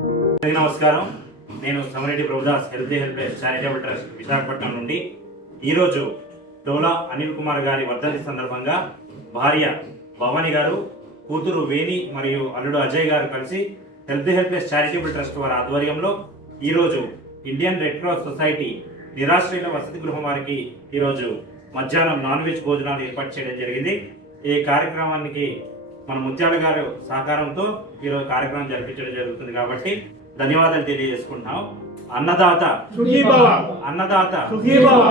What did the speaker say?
నమస్కారం. నేను Samareddy Prabhudas help charitable trust Visakhapatnam నుండి ఈరోజు డోలా అనిల్ కుమార్ గారి వర్ధంతి సందర్భంగా భార్య భవానీ గారు, కూతురు వేణి మరియు అల్లుడు అజయ్ గారు కలిసి హెల్ప్ చారిటబుల్ ట్రస్ట్ వారి ఆధ్వర్యంలో ఈరోజు ఇండియన్ రెడ్ క్రాస్ సొసైటీ నిరాశ్రయుల వసతి గృహం వారికి ఈరోజు మధ్యాహ్నం నాన్ వెజ్ భోజనాలు ఏర్పాటు చేయడం జరిగింది. ఈ కార్యక్రమానికి మన ముత్యాల గారు సహకారంతో ఈరోజు కార్యక్రమం జరిపించడం జరుగుతుంది కాబట్టి ధన్యవాదాలు తెలియజేసుకుంటున్నాం. అన్నదాత సుఖీ భవ. అన్నదాత సుఖీ భవ.